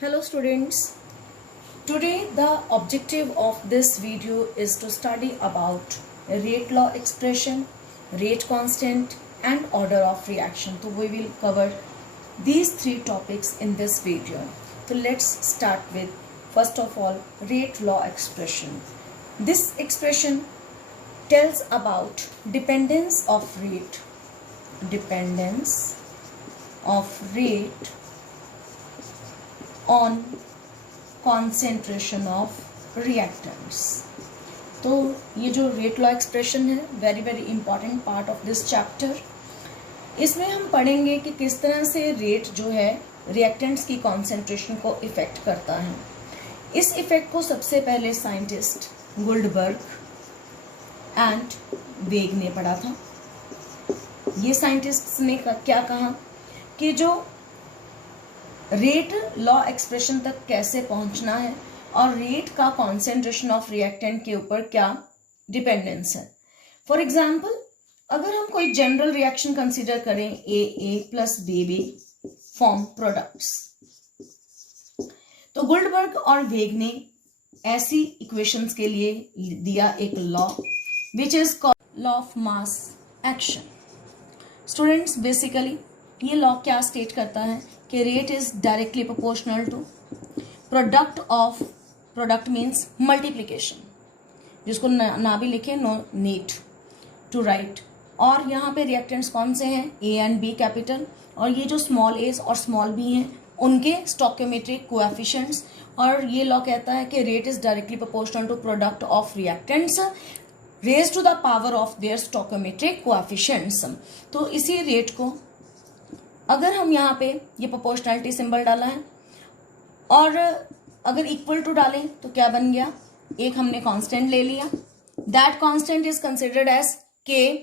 Hello students, today the objective of this video is to study about rate law expression, rate constant and order of reaction. So we will cover these three topics in this video. So let's start with first of all rate law expression. This expression tells about dependence of rate on concentration of reactants. तो ये जो rate law expression है very very important part of this chapter. इसमें हम पढ़ेंगे कि किस तरह से रेट जो है रिएक्टेंट्स की कॉन्सेंट्रेशन को इफेक्ट करता है. इस इफेक्ट को सबसे पहले साइंटिस्ट गुल्डबर्ग एंड वेग ने पढ़ा था. ये साइंटिस्ट्स ने क्या कहा कि जो रेट लॉ एक्सप्रेशन तक कैसे पहुंचना है और रेट का कॉन्सेंट्रेशन ऑफ रिएक्टेंट के ऊपर क्या डिपेंडेंस है. फॉर एग्जाम्पल अगर हम कोई जनरल रिएक्शन कंसीडर करें ए प्लस बी फॉर्म प्रोडक्ट्स, तो गुल्डबर्ग और वेग ने ऐसी इक्वेशंस के लिए दिया एक law which is called law of mass action. Students basically ये लॉ क्या स्टेट करता है कि rate is directly proportional to product means multiplication, जिसको ना भी लिखे नो नीड टू राइट. और यहाँ पे रिएक्टेंट्स कौन से हैं ए एंड बी कैपिटल, और ये जो स्मॉल एज और स्मॉल बी हैं उनके स्टोकियोमेट्रिक कोएफिशिएंट्स. और ये लॉ कहता है कि rate is directly proportional to product of reactants raise to the power of their stoichiometric coefficients. तो इसी रेट को अगर हम यहाँ पे ये प्रोपोर्शनैलिटी सिंबल डाला है और अगर इक्वल टू डालें तो क्या बन गया, एक हमने कांस्टेंट ले लिया, that constant is considered as K.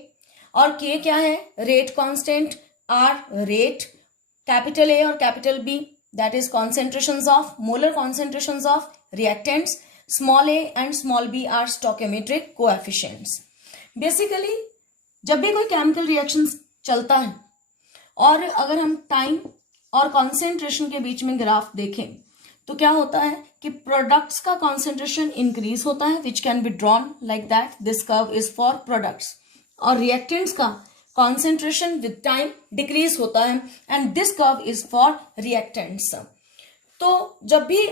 और के क्या है, rate constant or rate capital A और capital B, that is concentrations of molar concentrations of reactants. Small a and small b are stoichiometric coefficients. Basically जब भी कोई chemical reaction चलता है और अगर हम टाइम और कॉन्सेंट्रेशन के बीच में ग्राफ देखें तो क्या होता है कि प्रोडक्ट्स का कॉन्सेंट्रेशन इंक्रीज होता है which can be drawn like that. This curve is for products. और रिएक्टेंट्स का कॉन्सेंट्रेशन विद टाइम डिक्रीज होता है and this curve is for reactants. तो जब भी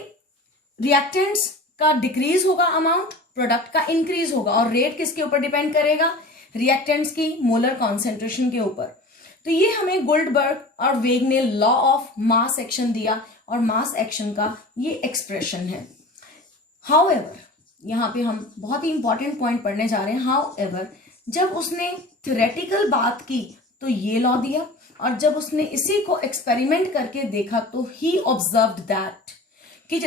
रिएक्टेंट्स का डिक्रीज होगा अमाउंट, प्रोडक्ट का इंक्रीज होगा. और रेट किसके ऊपर डिपेंड करेगा, रिएक्टेंट्स की मोलर कॉन्सेंट्रेशन के ऊपर. तो ये हमें गुल्डबर्ग और वेग ने लॉ ऑफ मास एक्शन दिया और मास एक्शन का ये एक्सप्रेशन है. हाउएवर यहाँ पे हम बहुत ही इंपॉर्टेंट पॉइंट पढ़ने जा रहे हैं. हाउएवर जब उसने थ्योरेटिकल बात की तो ये लॉ दिया, और जब उसने इसी को एक्सपेरिमेंट करके देखा तो ही ऑब्जर्व्ड दैट कि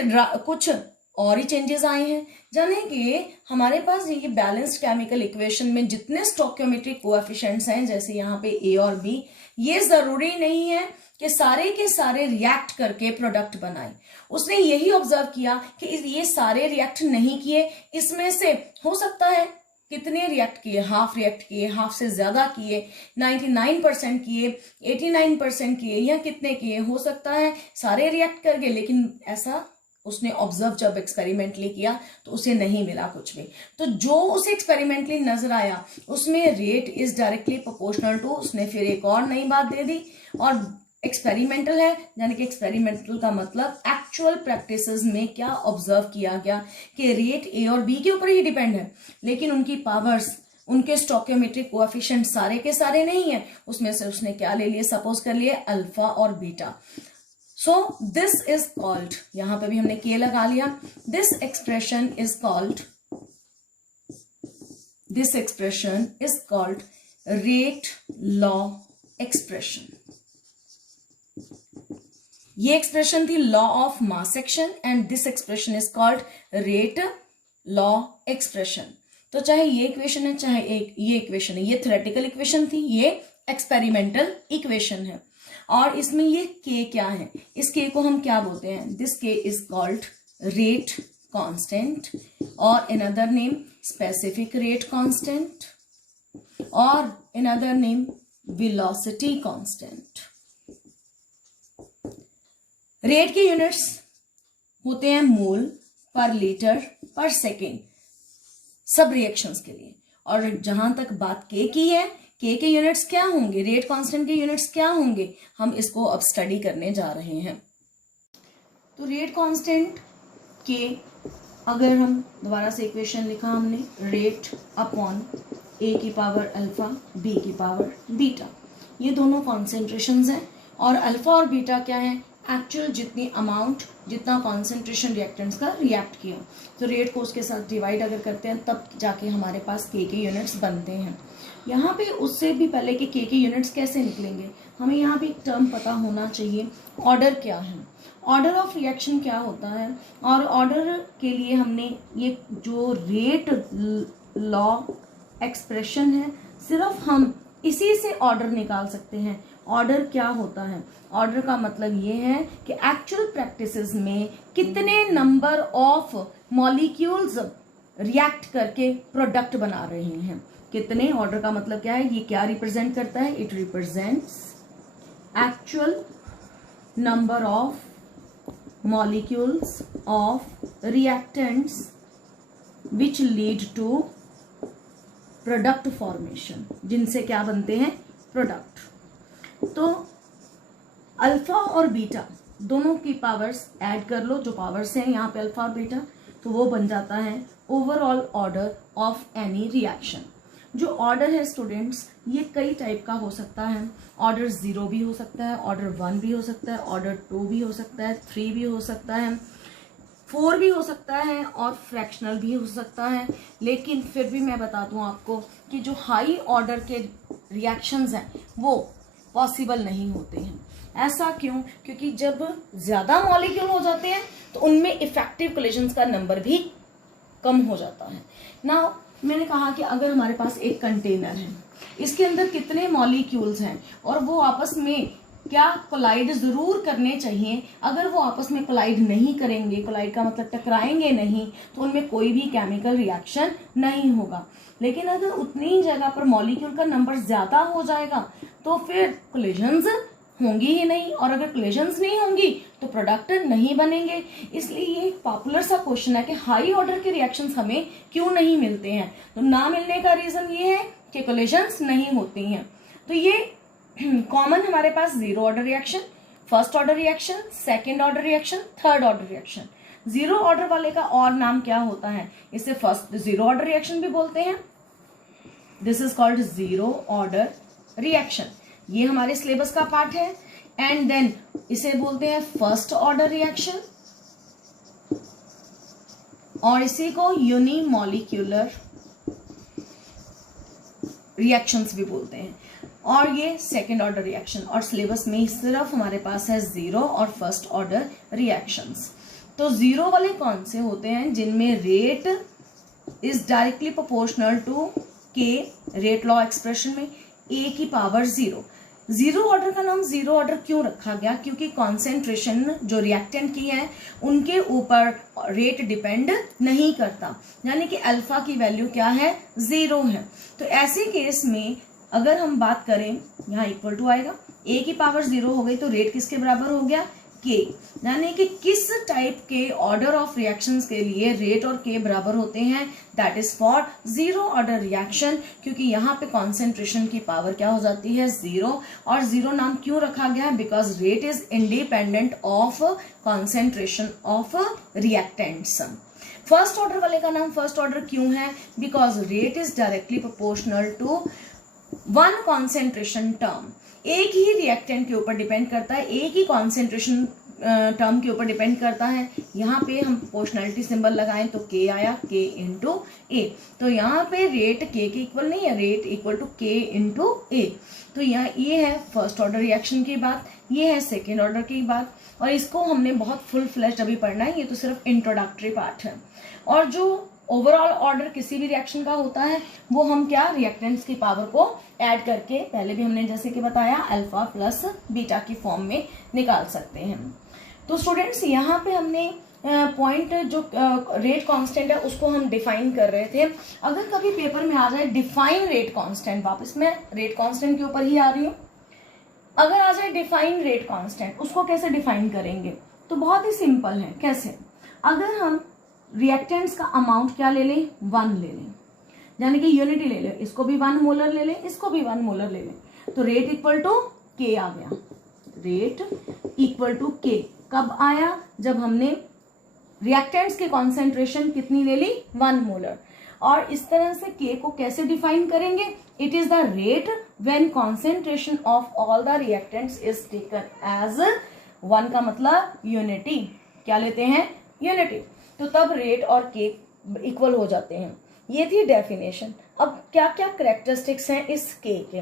कुछ और ही चेंजेस आए हैं. जाने कि हमारे पास ये बैलेंस्ड केमिकल इक्वेशन में जितने स्टोकियोमेट्रिक कोएफिशिएंट्स हैं, जैसे यहाँ पे ए और बी, ये जरूरी नहीं है कि सारे के सारे रिएक्ट करके प्रोडक्ट बनाए. उसने यही ऑब्जर्व किया कि ये सारे रिएक्ट नहीं किए, इसमें से हो सकता है कितने रिएक्ट किए, हाफ रिएक्ट किए, हाफ से ज्यादा किए, 99% किए, 89% किए, या कितने किए, हो सकता है सारे रिएक्ट कर गए. लेकिन ऐसा उसने ऑब्जर्व जब एक्सपेरिमेंटली किया तो उसे नहीं मिला कुछ भी. तो जो उसे एक्सपेरिमेंटली नजर आया उसमें rate is directly proportional to, उसने फिर एक और नई बात दे दी. और एक्सपेरिमेंटल है, यानी कि एक्सपेरिमेंटल का मतलब एक्चुअल प्रैक्टिसेस में क्या ऑब्जर्व किया गया कि रेट ए और बी के ऊपर ही डिपेंड है, लेकिन उनकी पावर्स, उनके स्टोकियोमेट्रिक कोएफिशिएंट सारे के सारे नहीं है. उसमें से उसने क्या ले लिए, सपोज कर लिए अल्फा और beta. So this is called, यहां पे भी हमने के लगा लिया, this expression is called rate law expression. ये एक्सप्रेशन थी law of mass action and this expression is called rate law expression. तो चाहे ये इक्वेशन है चाहे ये इक्वेशन है, ये थ्योरेटिकल इक्वेशन थी, ये एक्सपेरिमेंटल इक्वेशन है. और इसमें ये के क्या है, इस के को हम क्या बोलते हैं, this K is called rate constant और another name specific rate constant और another name velocity constant. Rate की यूनिट्स होते हैं मोल पर लीटर पर सेकेंड सब रिएक्शंस के लिए। और जहां तक बात के की है, के यूनिट्स क्या होंगे, रेट कांस्टेंट के यूनिट्स क्या होंगे, हम इसको अब स्टडी करने जा रहे हैं। तो रेट कांस्टेंट के अगर हम दोबारा से इक्वेशन लिखा हमने, रेट अपॉन ए की पावर अल्फा बी की पावर बीटा, ये दोनों कॉन्सेंट्रेशंस हैं। और अल्फा और बीटा क्या है, एक्चुअल जितनी अमाउंट, जितना कॉन्सेंट्रेशन रिएक्टेंट्स का रिएक्ट किया। तो रेट को उसके साथ डिवाइड अगर करते हैं तब जाके हमारे पास के यूनिट्स बनते हैं। यहाँ पे उससे भी पहले कि के यूनिट्स कैसे निकलेंगे, हमें यहाँ पे एक टर्म पता होना चाहिए, ऑर्डर क्या है, ऑर्डर ऑफ रिएक्शन क्या होता है। और ऑर्डर के लिए हमने ये जो रेट लॉ एक्सप्रेशन है, सिर्फ हम इसी से ऑर्डर निकाल सकते हैं। ऑर्डर क्या होता है, ऑर्डर का मतलब ये है कि एक्चुअल प्रैक्टिसेस में कितने नंबर ऑफ मॉलिक्यूल्स रिएक्ट करके प्रोडक्ट बना रहे हैं, कितने। ऑर्डर का मतलब क्या है, ये क्या रिप्रेजेंट करता है, it represents actual number of molecules of reactants which lead to product formation, जिनसे क्या बनते हैं, प्रोडक्ट। तो अल्फा और बीटा दोनों की पावर्स ऐड कर लो, जो पावर्स हैं यहाँ पे अल्फा और बीटा, तो वो बन जाता है overall order of any reaction. जो ऑर्डर है स्टूडेंट्स, ये कई टाइप का हो सकता है। ऑर्डर 0 भी हो सकता है, ऑर्डर 1 भी हो सकता है, ऑर्डर 2 भी हो सकता है, 3 भी हो सकता है, 4 भी हो सकता है और फ्रैक्शनल भी हो सकता है। लेकिन फिर भी मैं बता दूं आपको कि जो हाई ऑर्डर के रिएक्शंस हैं वो पॉसिबल नहीं होते हैं। ऐसा क्यों, क्योंकि जब ज्यादा मॉलिक्यूल हो जाते हैं तो उनमें इफेक्टिव कोलिजन्स का नंबर भी कम हो जाता है ना। मैंने कहा कि अगर हमारे पास एक कंटेनर है, इसके अंदर कितने मॉलिक्यूल्स हैं और वो आपस में क्या कोलाइड जरूर करने चाहिए। अगर वो आपस में कोलाइड नहीं करेंगे, कोलाइड का मतलब टकराएंगे नहीं, तो उनमें कोई भी केमिकल रिएक्शन नहीं होगा। लेकिन अगर उतनी ही जगह पर मॉलिक्यूल का नंबर ज्यादा हो जाएगा तो फिर कोलिजन्स होंगी ही नहीं, और अगर कोलिजन्स नहीं होंगी तो प्रोडक्ट नहीं बनेंगे। इसलिए ये एक पॉपुलर सा क्वेश्चन है कि हाई ऑर्डर के रिएक्शंस हमें क्यों नहीं मिलते हैं। तो ना मिलने का रीजन ये है कि कोलिजन्स नहीं होती हैं। तो ये कॉमन हमारे पास 0 order reaction, first order reaction, second order reaction, third order reaction. 0 order वाले का और नाम क्या होता है, इसे फर्स्ट 0 ऑर्डर रिएक्शन भी बोलते हैं। This is called 0 order reaction. ये हमारे सिलेबस का पार्ट है। एंड देन इसे बोलते हैं फर्स्ट ऑर्डर रिएक्शन, और इसी को यूनिमॉलिक्यूलर रिएक्शंस भी बोलते हैं। और ये सेकेंड ऑर्डर रिएक्शन, और सिलेबस में सिर्फ हमारे पास है 0 और फर्स्ट ऑर्डर रिएक्शंस। तो 0 वाले कौन से होते हैं, जिनमें rate is directly proportional to K, rate law expression में ए की पावर 0। 0 ऑर्डर का नाम 0 ऑर्डर क्यों रखा गया, क्योंकि कॉन्सेंट्रेशन जो रिएक्टेंट की है उनके ऊपर रेट डिपेंड नहीं करता, यानी कि अल्फा की वैल्यू क्या है, 0 है। तो ऐसे केस में अगर हम बात करें, यहाँ इक्वल टू आएगा, ए की पावर 0 हो गई तो रेट किसके बराबर हो गया, के। यानी कि किस टाइप के ऑर्डर ऑफ रिएक्शंस के लिए रेट और के बराबर होते हैं, that is for 0 order reaction, क्योंकि यहाँ पे कॉन्सेंट्रेशन की पावर क्या हो जाती है, 0। और 0 नाम क्यों रखा गया है, because rate is independent of concentration of reactants. First order वाले का नाम फर्स्ट ऑर्डर क्यों है, because rate is directly proportional to 1 concentration term. एक ही रिएक्टेंट के ऊपर डिपेंड करता है, एक ही कॉन्सेंट्रेशन टर्म के ऊपर डिपेंड करता है। यहाँ पे हम प्रोपोर्शनलिटी सिंबल लगाएं तो के आया, के इंटू ए। तो यहाँ पे रेट के इक्वल नहीं है, रेट इक्वल टू के इंटू ए। तो यहाँ ये है फर्स्ट ऑर्डर रिएक्शन की बात, ये है सेकेंड ऑर्डर की बात, और इसको हमने बहुत फुल फ्लैश अभी पढ़ना है, ये तो सिर्फ इंट्रोडक्टरी पार्ट है। और जो ओवरऑल ऑर्डर किसी भी रिएक्शन का होता है वो हम क्या, रिएक्टेंट्स की पावर को ऐड करके, पहले भी हमने जैसे कि बताया, अल्फा प्लस बीटा की फॉर्म में निकाल सकते हैं। तो स्टूडेंट्स यहाँ पे हमने पॉइंट जो रेट कांस्टेंट है उसको हम डिफाइन कर रहे थे। अगर कभी पेपर में आ जाए डिफाइन रेट कांस्टेंट, वापस मैं रेट कांस्टेंट के ऊपर ही आ रही हूँ, अगर आ जाए डिफाइन रेट कांस्टेंट, उसको कैसे डिफाइन करेंगे, तो बहुत ही सिंपल है। कैसे, अगर हम रिएक्टेंट्स का अमाउंट क्या ले लें, 1 ले लें, यानी कि यूनिटी ले लें, इसको भी 1 मोलर ले लें, इसको भी 1 मोलर ले लें, तो रेट इक्वल टू के आ गया। रेट इक्वल टू के कब आया, जब हमने रिएक्टेंट्स के कॉन्सेंट्रेशन कितनी ले ली, 1 मोलर। और इस तरह से के को कैसे डिफाइन करेंगे, it is the rate when concentration of all the reactants is taken as 1 का मतलब यूनिटी, क्या लेते हैं, यूनिटी, तो तब रेट और के इक्वल हो जाते हैं। ये थी डेफिनेशन। अब क्या क्या करेक्टरिस्टिक्स हैं इस के के,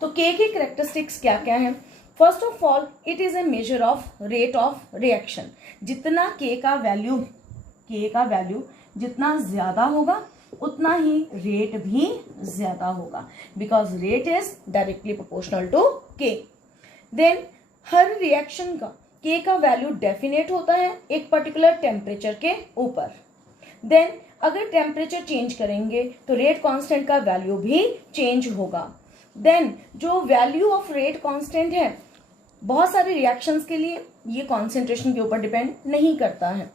तो के की करेक्टरिस्टिक्स क्या क्या हैं। First of all it is a measure of rate of reaction. जितना के का वैल्यू जितना ज्यादा होगा उतना ही रेट भी ज्यादा होगा, because rate is directly proportional to K. Then हर रिएक्शन का के का वैल्यू डेफिनेट होता है एक पर्टिकुलर टेम्परेचर के ऊपर। देन अगर टेम्परेचर चेंज करेंगे तो रेट कांस्टेंट का वैल्यू भी चेंज होगा। देन जो वैल्यू ऑफ रेट कांस्टेंट है, बहुत सारे रिएक्शंस के लिए ये कॉन्सेंट्रेशन के ऊपर डिपेंड नहीं करता है।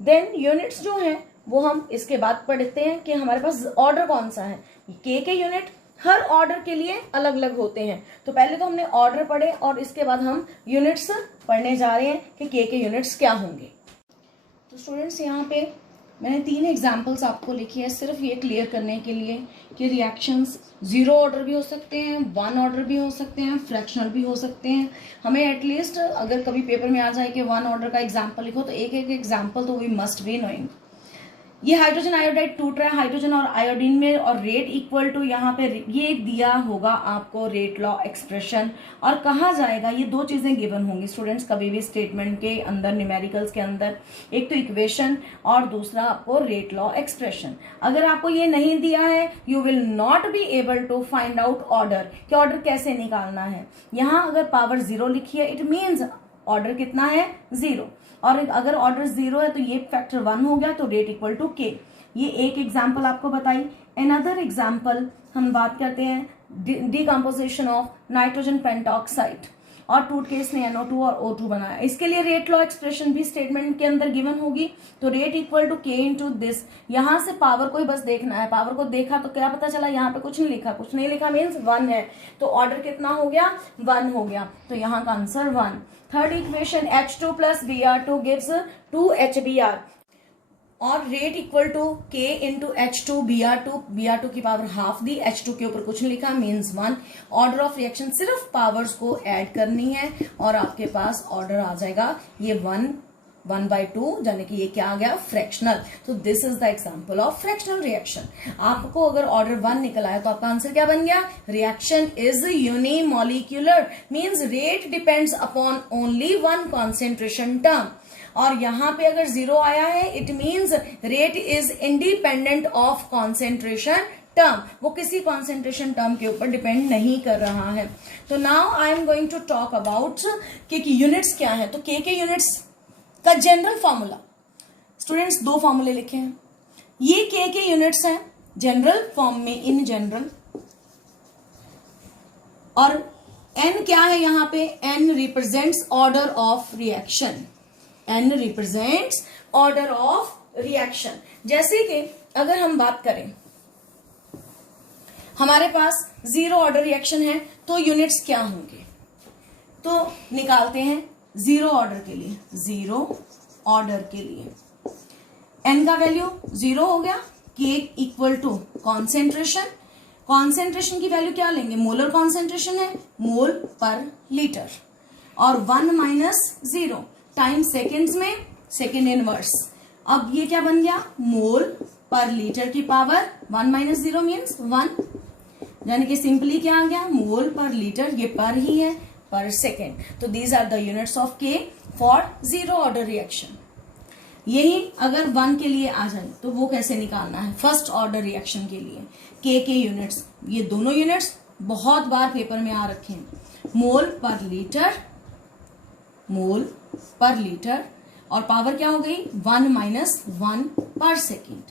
देन यूनिट्स जो हैं वो हम इसके बाद पढ़ते हैं कि हमारे पास ऑर्डर कौन सा है। के यूनिट हर ऑर्डर के लिए अलग अलग होते हैं, तो पहले तो हमने ऑर्डर पढ़े और इसके बाद हम यूनिट्स पढ़ने जा रहे हैं कि के यूनिट्स क्या होंगे। तो स्टूडेंट्स यहाँ पे मैंने 3 एग्जाम्पल्स आपको लिखी है सिर्फ ये क्लियर करने के लिए कि रिएक्शंस 0 ऑर्डर भी हो सकते हैं, 1 ऑर्डर भी हो सकते हैं, फ्रैक्शनल भी हो सकते हैं। हमें एटलीस्ट अगर कभी पेपर में आ जाए कि 1 ऑर्डर का एग्जाम्पल लिखो तो एक एग्जाम्पल तो वी मस्ट बी नोइंग। ये हाइड्रोजन आयोडाइड टूट रहा है हाइड्रोजन और आयोडीन में, और रेट इक्वल टू यहाँ पे ये दिया होगा आपको रेट लॉ एक्सप्रेशन, और कहा जाएगा ये 2 चीजें गिवन होंगी स्टूडेंट्स कभी भी स्टेटमेंट के अंदर, न्यूमेरिकल्स के अंदर, एक तो इक्वेशन और दूसरा आपको रेट लॉ एक्सप्रेशन। अगर आपको ये नहीं दिया है you will not be able to find out order, कि ऑर्डर कैसे निकालना है। यहाँ अगर पावर 0 लिखी है इट मीन्स ऑर्डर कितना है, 0, और अगर ऑर्डर 0 है तो ये फैक्टर 1 हो गया, तो रेट इक्वल टू के। ये एक एग्जाम्पल आपको बताई। अनदर एग्जाम्पल हम बात करते हैं डिकम्पोजिशन ऑफ नाइट्रोजन पेंटॉक्साइड, और टूट के इसने NO2 और O2 बनाया। इसके लिए रेट लॉ एक्सप्रेशन भी स्टेटमेंट के अंदर गिवन होगी, तो रेट इक्वल टू के इंटू दिस। यहाँ से पावर को ही बस देखना है, पावर को देखा तो क्या पता चला यहाँ पे कुछ नहीं लिखा, कुछ नहीं लिखा मीन्स 1 है, तो ऑर्डर कितना हो गया, 1 हो गया, तो यहाँ का answer 1। Third equation H2 plus Br2 gives 2 HBr, और रेट इक्वल टू के इंटू H2 Br2 की पावर हाफ दी, H2 के ऊपर कुछ नहीं लिखा मीन्स 1। ऑर्डर ऑफ रिएक्शन सिर्फ पावर्स को ऐड करनी है और आपके पास ऑर्डर आ जाएगा ये 1/2, यानी कि ये क्या आ गया, फ्रैक्शनल। तो this is the example of fractional reaction. आपको अगर ऑर्डर 1 निकल आया तो आपका आंसर क्या बन गया, reaction is unimolecular, means rate depends upon only 1 concentration term. और यहाँ पे अगर 0 आया है it means rate is independent of concentration term, वो किसी कॉन्सेंट्रेशन टर्म के ऊपर डिपेंड नहीं कर रहा है। तो now I am going to talk about K units क्या है। तो के यूनिट्स का जनरल फॉर्मूला, स्टूडेंट्स 2 फॉर्मूले लिखे हैं। ये के यूनिट्स हैं जनरल फॉर्म में, इन जनरल, और n क्या है यहाँ पे, n represents order of reaction, n represents order of reaction. जैसे कि अगर हम बात करें हमारे पास 0 ऑर्डर रिएक्शन है तो यूनिट्स क्या होंगे, तो निकालते हैं 0 ऑर्डर के लिए, 0 ऑर्डर के लिए n का वैल्यू 0 हो गया, k equal to concentration, concentration की वैल्यू क्या लेंगे, मोलर कॉन्सेंट्रेशन है, मोल पर लीटर, और 1 माइनस 0 टाइम सेकेंड्स में सेकेंड इनवर्स। अब ये क्या बन गया, मोल पर लीटर की पावर 1 माइनस 0 मीन्स 1, यानी कि सिंपली क्या आ गया, मोल पर लीटर, ये पर ही है, पर सेकेंड। तो these are the units of K for 0 order reaction. यही अगर 1 के लिए आ जाए तो वो कैसे निकालना है, फर्स्ट ऑर्डर रिएक्शन के लिए के यूनिट्स, ये दोनों यूनिट्स बहुत बार पेपर में आ रखे हैं, मोल पर लीटर, और पावर क्या हो गई 1 माइनस 1 पर सेकेंड,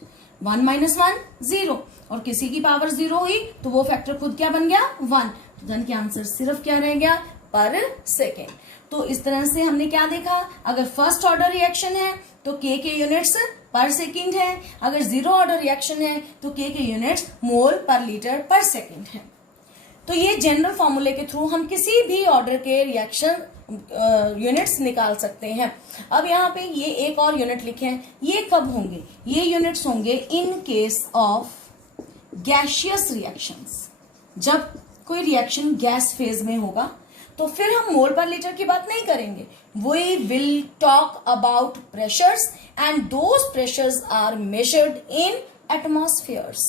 1 माइनस 1 0, और किसी की पावर 0 हुई तो वो फैक्टर खुद क्या बन गया 1, तो धन के आंसर सिर्फ क्या रह गया पर सेकेंड। तो इस तरह से हमने क्या देखा, अगर फर्स्ट ऑर्डर रिएक्शन है तो K के यूनिट्स पर सेकेंड है, अगर जीरो ऑर्डर रिएक्शन है तो K के यूनिट्स मोल पर लीटर पर सेकेंड है। तो ये जनरल फॉर्मूले के थ्रू हम किसी भी ऑर्डर के रिएक्शन यूनिट्स निकाल सकते हैं। अब यहाँ पे ये एक और यूनिट लिखे हैं, ये कब होंगे, ये यूनिट्स होंगे in case of gaseous reactions. जब कोई रिएक्शन गैस फेज में होगा तो फिर हम मोल पर लीटर की बात नहीं करेंगे, we will talk about pressures and those pressures are measured in atmospheres.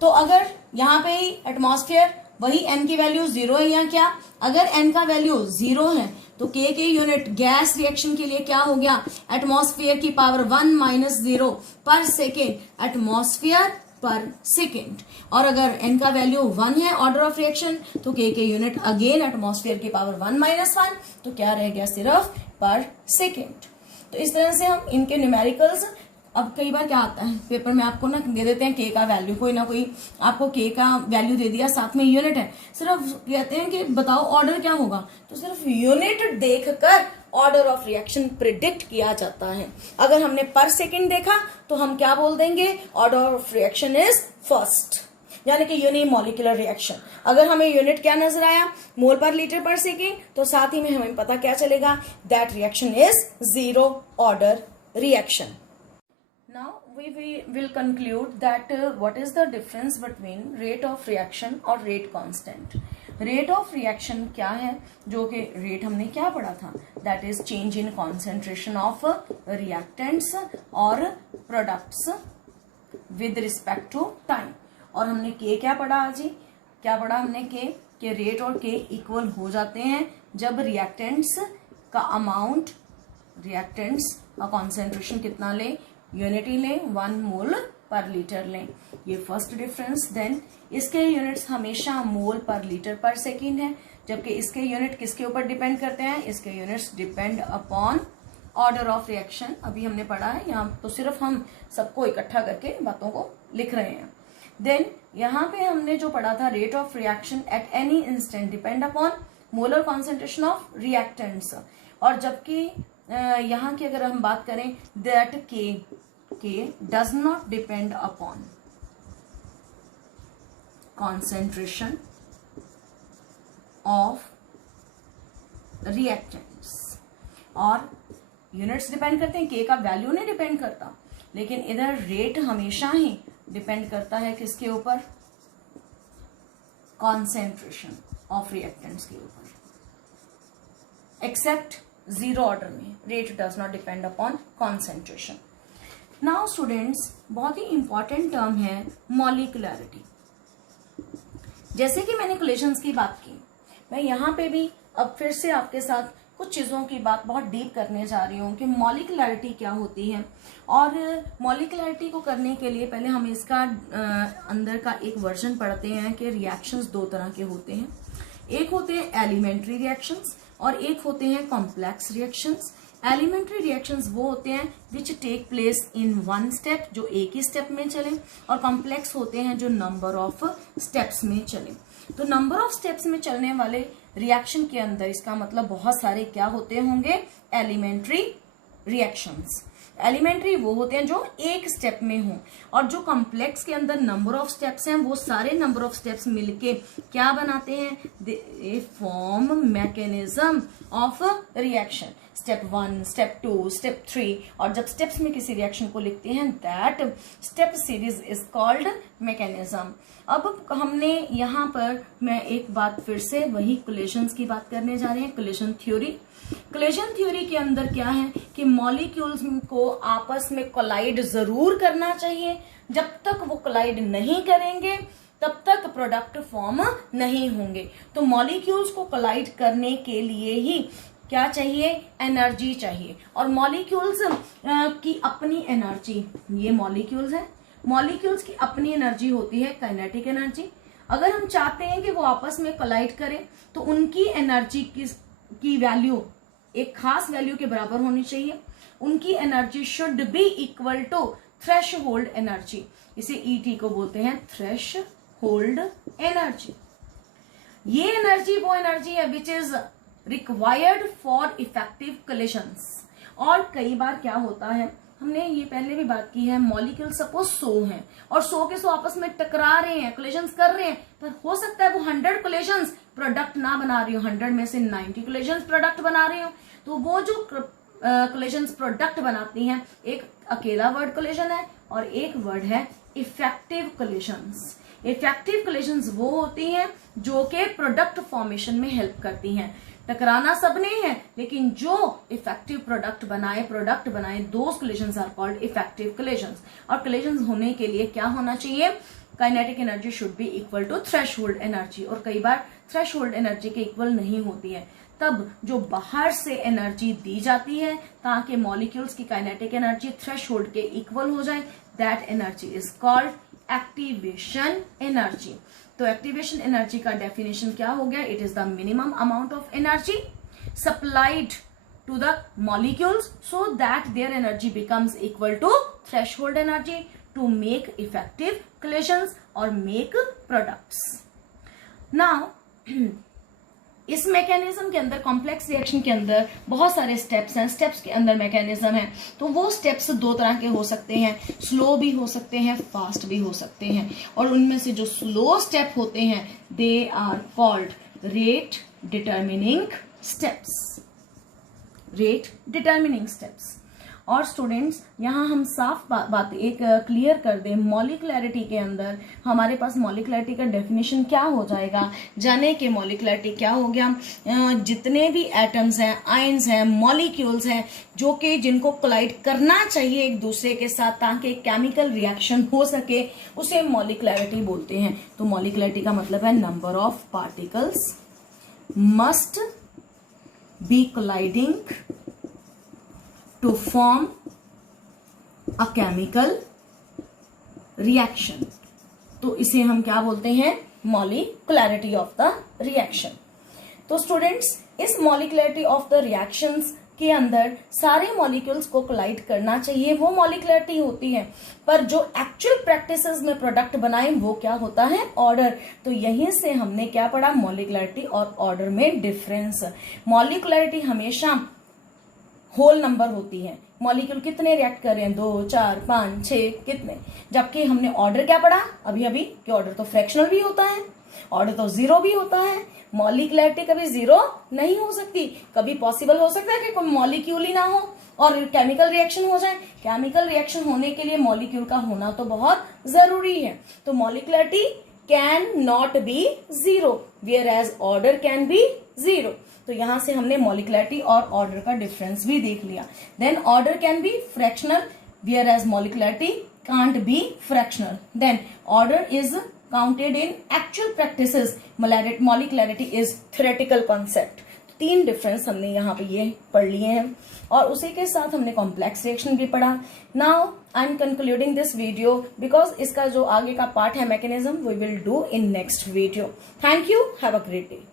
तो अगर यहाँ पे एटमॉस्फेयर वही n की वैल्यू 0 है या क्या, अगर n का वैल्यू 0 है तो K के यूनिट गैस रिएक्शन के लिए क्या हो गया, एटमॉस्फेयर की पावर 1 माइनस 0 पर सेकेंड एटमॉस्फेयर पर सेकेंड। और अगर n का वैल्यू 1 है ऑर्डर ऑफ रिएक्शन तो K के यूनिट अगेन एटमॉस्फेयर की पावर 1 माइनस 1, तो क्या रह गया सिर्फ पर सेकेंड। तो इस तरह से हम इनके न्यूमेरिकल्स, अब कई बार क्या आता है पेपर में आपको ना दे देते हैं K का वैल्यू, कोई ना कोई आपको K का वैल्यू दे दिया, साथ में यूनिट है, सिर्फ कहते हैं कि बताओ ऑर्डर क्या होगा, तो सिर्फ यूनिट देखकर ऑर्डर ऑफ रिएक्शन प्रिडिक्ट किया जाता है। अगर हमने पर सेकेंड देखा तो हम क्या बोल देंगे, order of reaction is first, यानी कि यूनिमोलिकुलर रिएक्शन। अगर हमें यूनिट क्या नजर आया, मोल पर लीटर पर सेकेंड, तो साथ ही में हमें पता क्या चलेगा, that reaction is zero order reaction. Now we will conclude that what is the difference between rate of reaction और rate constant। rate of reaction क्या है, जो कि rate हमने क्या पढ़ा था, that is change in concentration of reactants और products with respect to time। और हमने K क्या पढ़ा आज ही, क्या पढ़ा हमने K rate और K इक्वल हो जाते हैं जब reactants का अमाउंट, reactants का कॉन्सेंट्रेशन कितना ले, यूनिटी लें, 1 मोल पर लीटर लें, ये फर्स्ट डिफरेंस। देन इसके यूनिट्स हमेशा मोल पर लीटर पर सेकेंड है, जबकि इसके यूनिट किसके ऊपर डिपेंड करते हैं, इसके units depend upon order of reaction. अभी हमने पढ़ा है, यहाँ तो सिर्फ हम सबको इकट्ठा करके बातों को लिख रहे हैं। देन यहाँ पे हमने जो पढ़ा था, rate of reaction at any instant depend upon molar concentration of reactants. और जबकि यहाँ की अगर हम बात करें, that K does not depend upon concentration of reactants. और यूनिट्स डिपेंड करते हैं, K का वैल्यू नहीं डिपेंड करता, लेकिन इधर रेट हमेशा ही डिपेंड करता है किसके ऊपर, कॉन्सेंट्रेशन ऑफ रिएक्टेंट्स के ऊपर, एक्सेप्ट जीरो ऑर्डर में rate does not depend upon concentration. Now students, बहुत ही इंपॉर्टेंट टर्म है मॉलिक्यूलैरिटी। जैसे कि मैंने कोलेशंस की बात की, मैं यहाँ पे भी अब फिर से आपके साथ कुछ चीजों की बात बहुत डीप करने जा रही हूँ कि मॉलिक्यूलैरिटी क्या होती है। और मॉलिक्यूलैरिटी को करने के लिए पहले हम इसका अंदर का एक वर्जन पढ़ते हैं कि रिएक्शंस दो तरह के होते हैं, एक होते हैं एलिमेंट्री रिएक्शंस और एक होते हैं कॉम्प्लेक्स रिएक्शंस। एलिमेंट्री रिएक्शंस वो होते हैं which take place in one step, जो एक ही स्टेप में चले, और कॉम्प्लेक्स होते हैं जो नंबर ऑफ स्टेप्स में चले। तो नंबर ऑफ स्टेप्स में चलने वाले रिएक्शन के अंदर इसका मतलब बहुत सारे क्या होते होंगे, एलिमेंट्री रिएक्शंस। एलिमेंट्री वो होते हैं जो एक स्टेप में हो, और जो कॉम्प्लेक्स के अंदर नंबर ऑफ स्टेप्स हैं वो सारे नंबर ऑफ स्टेप्स मिलके क्या बनाते हैं, they form mechanism of reaction. Step 1, step 2, step 3, और जब स्टेप्स में किसी रिएक्शन को लिखते हैं that step series is called mechanism. अब हमने यहाँ पर मैं एक बात फिर से वही कोलेशंस की बात करने जा रहे हैं, कोलेशन थ्योरी। कोलेशन थ्योरी के अंदर क्या है कि मॉलिक्यूल्स को आपस में कोलाइड जरूर करना चाहिए, जब तक वो कोलाइड नहीं करेंगे तब तक प्रोडक्ट फॉर्म नहीं होंगे। तो मॉलिक्यूल्स को कोलाइड करने के लिए ही क्या चाहिए, एनर्जी चाहिए। और मॉलिक्यूल्स की अपनी एनर्जी, ये मॉलिक्यूल्स है, मॉलिक्यूल्स की अपनी एनर्जी होती है काइनेटिक एनर्जी। अगर हम चाहते हैं कि वो आपस में कोलाइड करें तो उनकी एनर्जी की वैल्यू एक खास वैल्यू के बराबर होनी चाहिए। उनकी energy should be equal to threshold energy, इसे ईटी को बोलते हैं थ्रेशहोल्ड एनर्जी। ये एनर्जी वो एनर्जी है which is required for effective collisions. और कई बार क्या होता है, हमने ये पहले भी बात की है, मॉलिक्यूल सपोज 100 हैं और 100 के 100 आपस में टकरा रहे हैं, कोलिशंस कर रहे हैं, पर हो सकता है वो 100 कोलिशंस प्रोडक्ट ना बना रही हो, 100 में से 90 कोलिशंस प्रोडक्ट बना रही हो। तो वो जो कोलिशंस प्रोडक्ट बनाती हैं, एक अकेला वर्ड कोलिशन है और एक वर्ड है इफेक्टिव कोलिशंस। इफेक्टिव कोलिशंस वो होती हैं जो कि प्रोडक्ट फॉर्मेशन में हेल्प करती हैं। टकराना सबने है, लेकिन जो इफेक्टिव प्रोडक्ट बनाए those collisions are called effective collisions. और कोलिशंस होने के लिए क्या होना चाहिए, kinetic energy should be equal to threshold energy. और कई बार थ्रेशहोल्ड एनर्जी के इक्वल नहीं होती है, तब जो बाहर से एनर्जी दी जाती है ताकि मॉलिक्यूल्स की काइनेटिक एनर्जी थ्रेशहोल्ड के इक्वल हो जाए, that energy is called activation energy. तो एक्टिवेशन एनर्जी का डेफिनेशन क्या हो गया, it is the minimum amount of energy supplied to the molecules so that their energy becomes equal to threshold energy to make effective collisions और make products. Now इस mechanism के अंदर, complex reaction के अंदर बहुत सारे स्टेप्स हैं, steps के अंदर मैकेनिज्म है। तो वो स्टेप्स दो तरह के हो सकते हैं, स्लो भी हो सकते हैं, फास्ट भी हो सकते हैं। और उनमें से जो स्लो स्टेप होते हैं they are called rate determining steps. Rate determining steps. और स्टूडेंट्स यहाँ हम साफ बात एक क्लियर कर दें, मॉलिक्युलैरिटी के अंदर हमारे पास मॉलिक्युलैरिटी का डेफिनेशन क्या हो जाएगा, जाने के मॉलिक्युलैरिटी क्या हो गया, जितने भी एटम्स हैं, आयंस हैं, मॉलिक्यूल्स हैं जो कि जिनको कोलाइड करना चाहिए एक दूसरे के साथ ताकि केमिकल रिएक्शन हो सके, उसे मॉलिक्युलैरिटी बोलते हैं। तो मॉलिक्युलैरिटी का मतलब है number of particles must be colliding to form a chemical reaction। तो इसे हम क्या बोलते हैं, molecularity of the reaction। तो स्टूडेंट्स इस molecularity of the reactions के अंदर सारे मॉलिक्यूल्स को कोलाइड करना चाहिए, वो मॉलिक्युलैरिटी होती है। पर जो एक्चुअल प्रैक्टिसेस में प्रोडक्ट बनाए वो क्या होता है, ऑर्डर। तो यहीं से हमने क्या पढ़ा, मॉलिक्युलैरिटी और ऑर्डर में डिफरेंस। मॉलिक्युलैरिटी हमेशा होल नंबर होती है, मॉलिक्यूल कितने रिएक्ट कर रहे हैं, 2, 4, 5, 6 कितने। जबकि हमने ऑर्डर क्या पढ़ा अभी अभी कि ऑर्डर तो फ्रैक्शनल भी होता है, ऑर्डर तो जीरो भी होता है। मॉलिक्युलैरिटी कभी जीरो नहीं हो सकती, कभी पॉसिबल हो सकता है कि कोई मॉलिक्यूल ही ना हो और केमिकल रिएक्शन हो जाए। केमिकल रिएक्शन होने के लिए मॉलिक्यूल का होना तो बहुत जरूरी है। तो molecularity can not be zero whereas order can be zero. तो यहां से हमने मॉलिक्युलैरिटी और ऑर्डर का डिफरेंस भी देख लिया। Then order can be fractional whereas molecularity can't be fractional. Then order is counted in actual practices, molecularity is theoretical concept. 3 difference हमने यहाँ पे ये पढ़ लिए हैं और उसी के साथ हमने कॉम्प्लेक्स रिएक्शन भी पढ़ा। Now I am concluding this video because इसका जो आगे का पार्ट है mechanism we will do in next video. Thank you, have a great day.